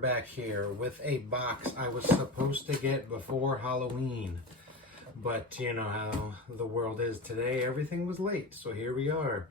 back here with a box I was supposed to get before Halloween. But you know how the world is today, everything was late. So here we are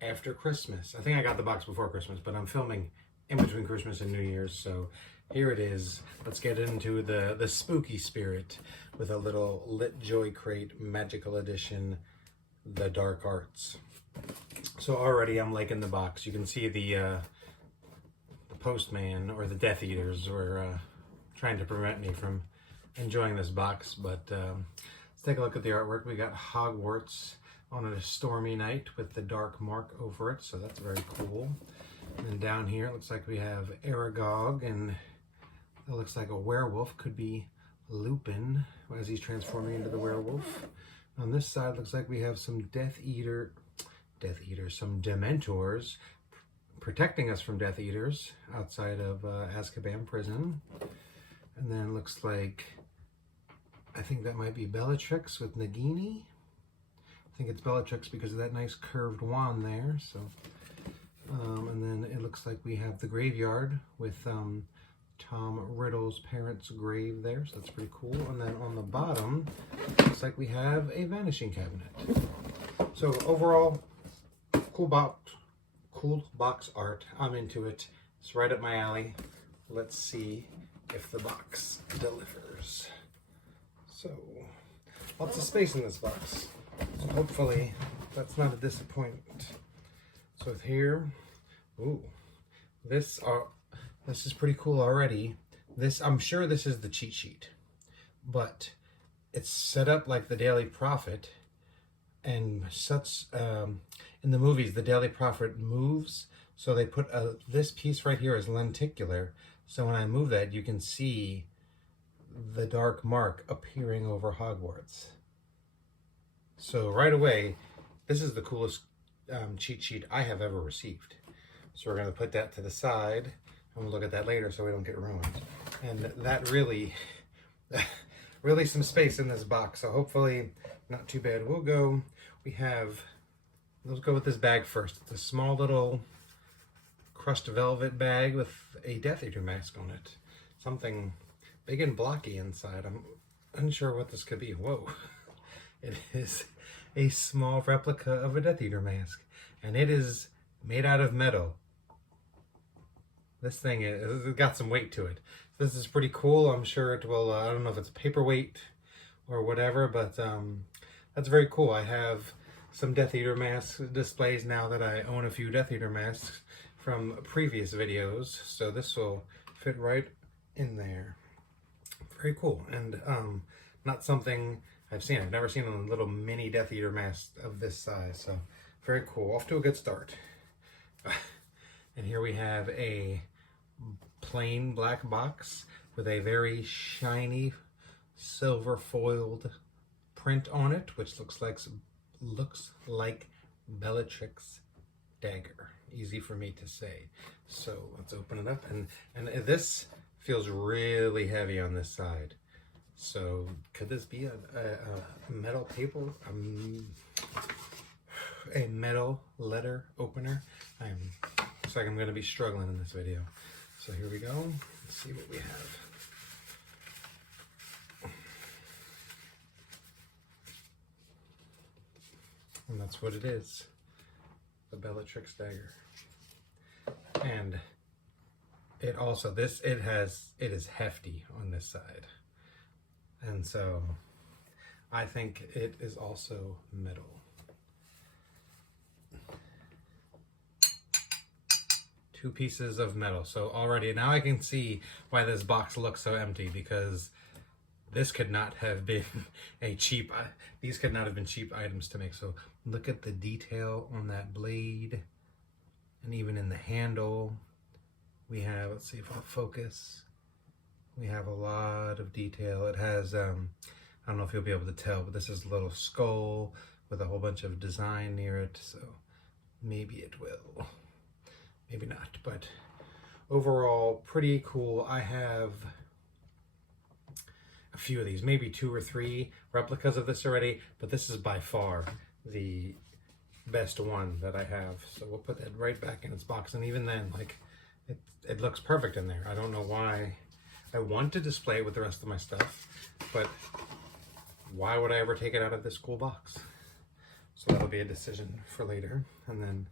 after Christmas. I think I got the box before Christmas, but I'm filming in between Christmas and New Year's. So here it is. Let's get into the spooky spirit with a little LitJoy crate magical edition, The Dark Arts. So already I'm liking the box. You can see the postman or the Death Eaters were trying to prevent me from enjoying this box, but let's take a look at the artwork. We got Hogwarts on a stormy night with the dark mark over it, so that's very cool. And then down here it looks like we have Aragog, and it looks like a werewolf, could be Lupin as he's transforming into the werewolf. On this side looks like we have some some Dementors protecting us from Death Eaters outside of Azkaban prison. And then it looks like, I think that might be Bellatrix with Nagini. I think it's Bellatrix because of that nice curved wand there. So, and then it looks like we have the graveyard with Tom Riddle's parents' grave there. So that's pretty cool. And then on the bottom, looks like we have a vanishing cabinet. So overall, cool box art. I'm into it. It's right up my alley. Let's see if the box delivers. So, lots of space in this box. So hopefully that's not a disappointment. So here, ooh, this is pretty cool already. I'm sure this is the cheat sheet, but it's set up like the Daily Prophet, and such. In the movies, the Daily Prophet moves, so they put this piece right here is lenticular. So when I move that, you can see the dark mark appearing over Hogwarts. So right away, this is the coolest cheat sheet I have ever received. So we're going to put that to the side, and we'll look at that later so we don't get ruined. And that really, really some space in this box. So hopefully not too bad. Let's go with this bag first. It's a small little crushed velvet bag with a Death Eater mask on it. Something big and blocky inside. I'm unsure what this could be. Whoa. It is a small replica of a Death Eater mask. And it is made out of metal. This thing it's got some weight to it. This is pretty cool. I'm sure it will, I don't know if it's paperweight or whatever, but that's very cool. I have some Death Eater mask displays now that I own a few Death Eater masks from previous videos, so this will fit right in there. Very cool, and not something I've seen. I've never seen a little mini Death Eater mask of this size, so very cool. Off to a good start. And here we have a plain black box with a very shiny silver foiled print on it, which looks like Bellatrix dagger. Easy for me to say. So let's open it up, and this feels really heavy on this side. So could this be a metal paper, a metal letter opener? Looks like I'm going to be struggling in this video. So here we go. Let's see what we have. And that's what it is, the Bellatrix dagger. And it also, it is hefty on this side. And so I think it is also metal. Two pieces of metal. So already now I can see why this box looks so empty, because this could not have been these could not have been cheap items to make. So look at the detail on that blade, and even in the handle. We have, let's see if I'll focus. We have a lot of detail. It has, I don't know if you'll be able to tell, but this is a little skull with a whole bunch of design near it. So maybe it will, maybe not, but overall pretty cool. I have a few of these, maybe 2 or 3 replicas of this already, but this is by far the best one that I have. So we'll put that right back in its box. And even then, like, it looks perfect in there. I don't know why. I want to display it with the rest of my stuff, but why would I ever take it out of this cool box? So that'll be a decision for later. And then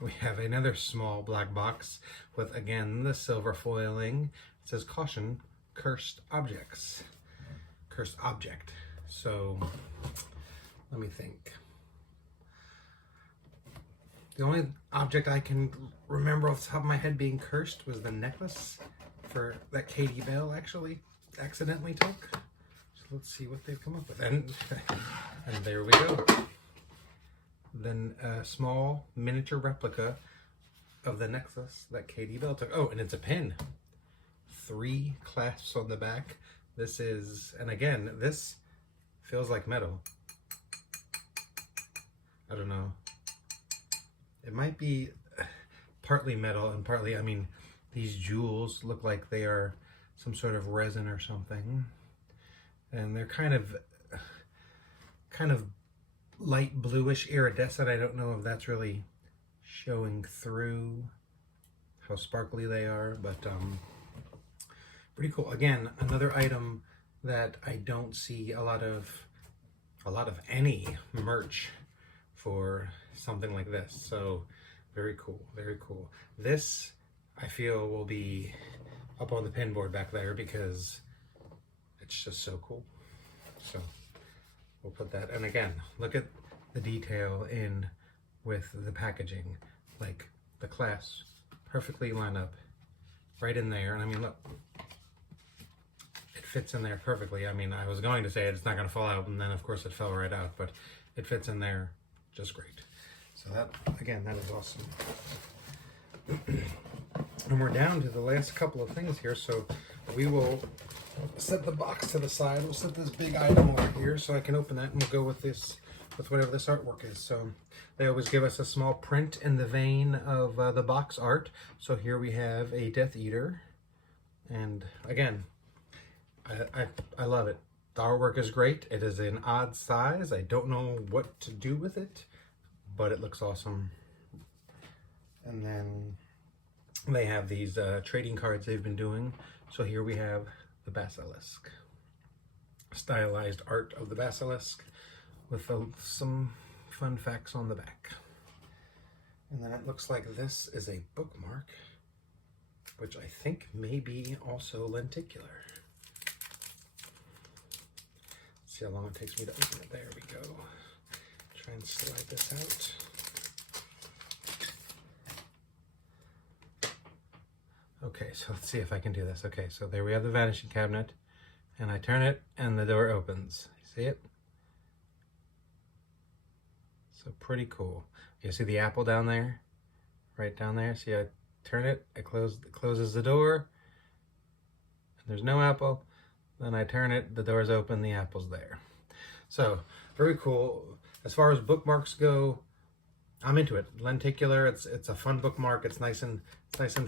we have another small black box with, again, the silver foiling. It says caution, cursed objects. Cursed object. So let me think. The only object I can remember off the top of my head being cursed was the necklace that Katie Bell actually accidentally took. So let's see what they've come up with. And there we go. Then a small miniature replica of the necklace that Katie Bell took. Oh, and it's a pin. 3 clasps on the back. This is, and again, this feels like metal. I don't know. It might be partly metal and partly, I mean, these jewels look like they are some sort of resin or something. And they're kind of light bluish iridescent. I don't know if that's really showing through how sparkly they are, but pretty cool. Again, another item that I don't see a lot of any merch for something like this. So very cool, very cool. This I feel will be up on the pin board back there because it's just so cool. So we'll put that. And again, look at the detail in with the packaging, like the clasps perfectly line up right in there. And I mean, look, it fits in there perfectly. I mean, I was going to say it's not going to fall out, and then of course it fell right out, but it fits in there just great. So that, again, that is awesome. And we're down to the last couple of things here, so we will set the box to the side. We'll set this big item over here so I can open that, and we'll go with this, with whatever this artwork is. So they always give us a small print in the vein of the box art. So here we have a Death Eater, and again, I love it. The artwork is great. It is an odd size. I don't know what to do with it, but it looks awesome. And then they have these trading cards they've been doing. So here we have the basilisk, stylized art of the basilisk with some fun facts on the back. And then it looks like this is a bookmark, which I think may be also lenticular. Let's see how long it takes me to open it. There we go. Try and slide this out. Okay, so let's see if I can do this. Okay, so there we have the vanishing cabinet, and I turn it and the door opens. See it? So pretty cool. You see the apple down there? Right down there. See, I turn it, it closes the door, and there's no apple. Then I turn it, the door's open, the apple's there. So very cool. As far as bookmarks go, I'm into it. Lenticular, it's a fun bookmark. It's nice and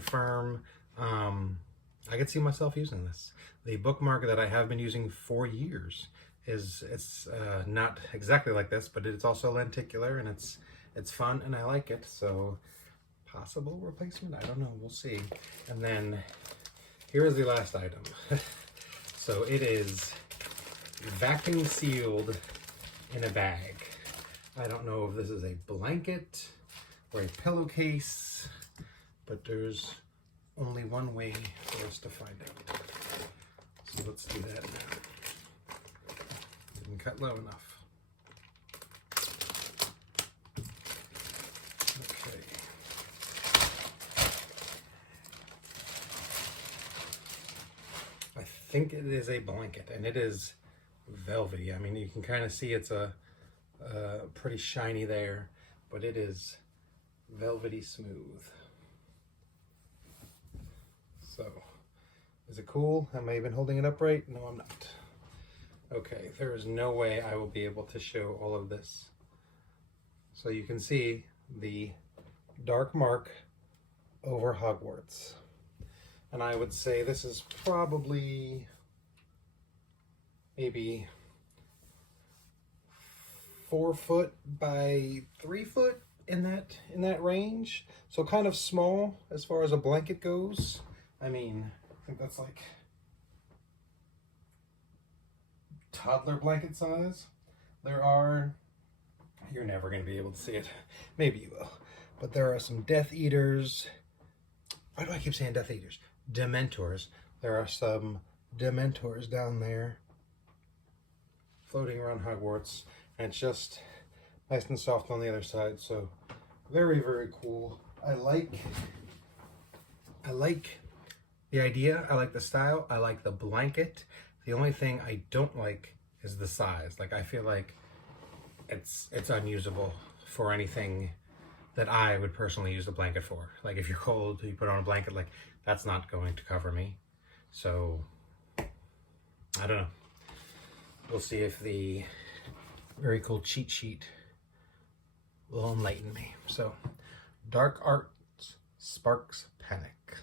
firm. I could see myself using this. The bookmark that I have been using for years it's not exactly like this, but it's also lenticular, and it's fun, and I like it. So possible replacement, I don't know, we'll see. And then here is the last item. So it is vacuum sealed in a bag. I don't know if this is a blanket or a pillowcase, but there's only one way for us to find out. So let's do that now. Didn't cut low enough. Okay. I think it is a blanket, and it is velvety. I mean, you can kind of see it's a pretty shiny there, but it is velvety smooth. So, is it cool? Am I even holding it upright? No, I'm not. Okay, there is no way I will be able to show all of this. So you can see the dark mark over Hogwarts. And I would say this is probably maybe 4 foot by 3 foot, in that range. So kind of small as far as a blanket goes. I mean, I think that's like toddler blanket size. There are, you're never going to be able to see it. Maybe you will. But there are some Death Eaters. Why do I keep saying Death Eaters? Dementors. There are some Dementors down there floating around Hogwarts. And it's just nice and soft on the other side. So very, very cool. I like the idea. I like the style. I like the blanket. The only thing I don't like is the size. Like, I feel like it's unusable for anything that I would personally use the blanket for. Like, if you're cold, you put on a blanket, like, that's not going to cover me. So, I don't know. We'll see if the very cool cheat sheet will enlighten me. So, Dark Arts Sparks Panic.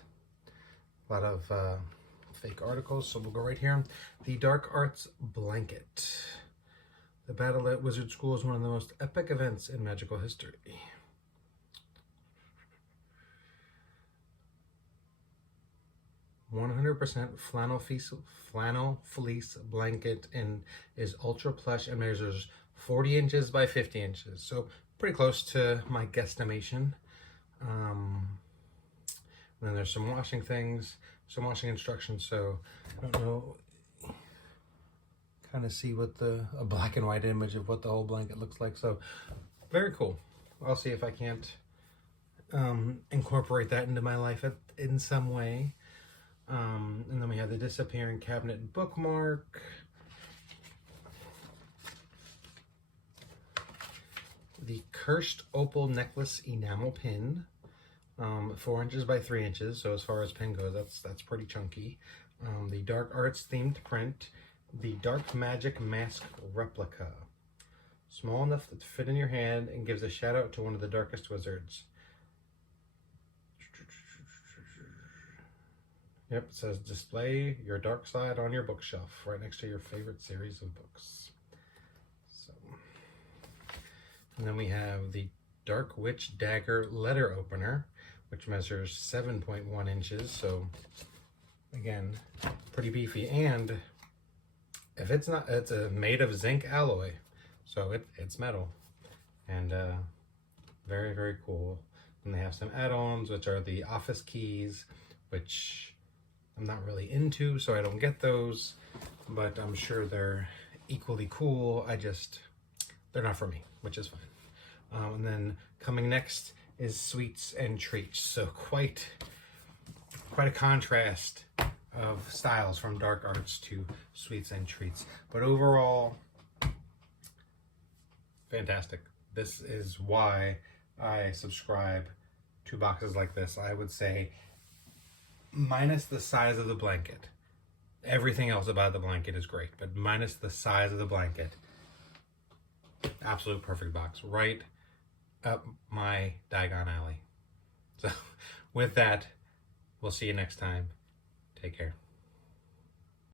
A lot of fake articles, so we'll go right here. The Dark Arts Blanket. The battle at Wizard School is one of the most epic events in magical history. 100% flannel fleece blanket and is ultra plush and measures 40 inches by 50 inches. So pretty close to my guesstimation. And then there's some washing things, some washing instructions. So I don't know, kind of see what a black and white image of what the whole blanket looks like. So very cool. I'll see if I can't incorporate that into my life in some way. And then we have the disappearing cabinet bookmark. The cursed opal necklace enamel pin. 4 inches by 3 inches. So as far as pin goes, that's pretty chunky. The Dark Arts themed print. The Dark Magic mask replica. Small enough to fit in your hand and gives a shout out to one of the darkest wizards. Yep, it says display your dark side on your bookshelf right next to your favorite series of books. So, and then we have the Dark Witch Dagger letter opener, which measures 7.1 inches. So again, pretty beefy. And if it's not, it's made of zinc alloy. So it's metal. And very, very cool. And they have some add-ons, which are the office keys, which I'm not really into, so I don't get those, but I'm sure they're equally cool. They're not for me, which is fine. And then coming next is Sweets and Treats. So quite a contrast of styles from Dark Arts to Sweets and Treats. But overall, fantastic. This is why I subscribe to boxes like this. I would say, minus the size of the blanket, everything else about the blanket is great, but minus the size of the blanket, absolute perfect box, right up my Diagon alley. So with that, we'll see you next time. Take care.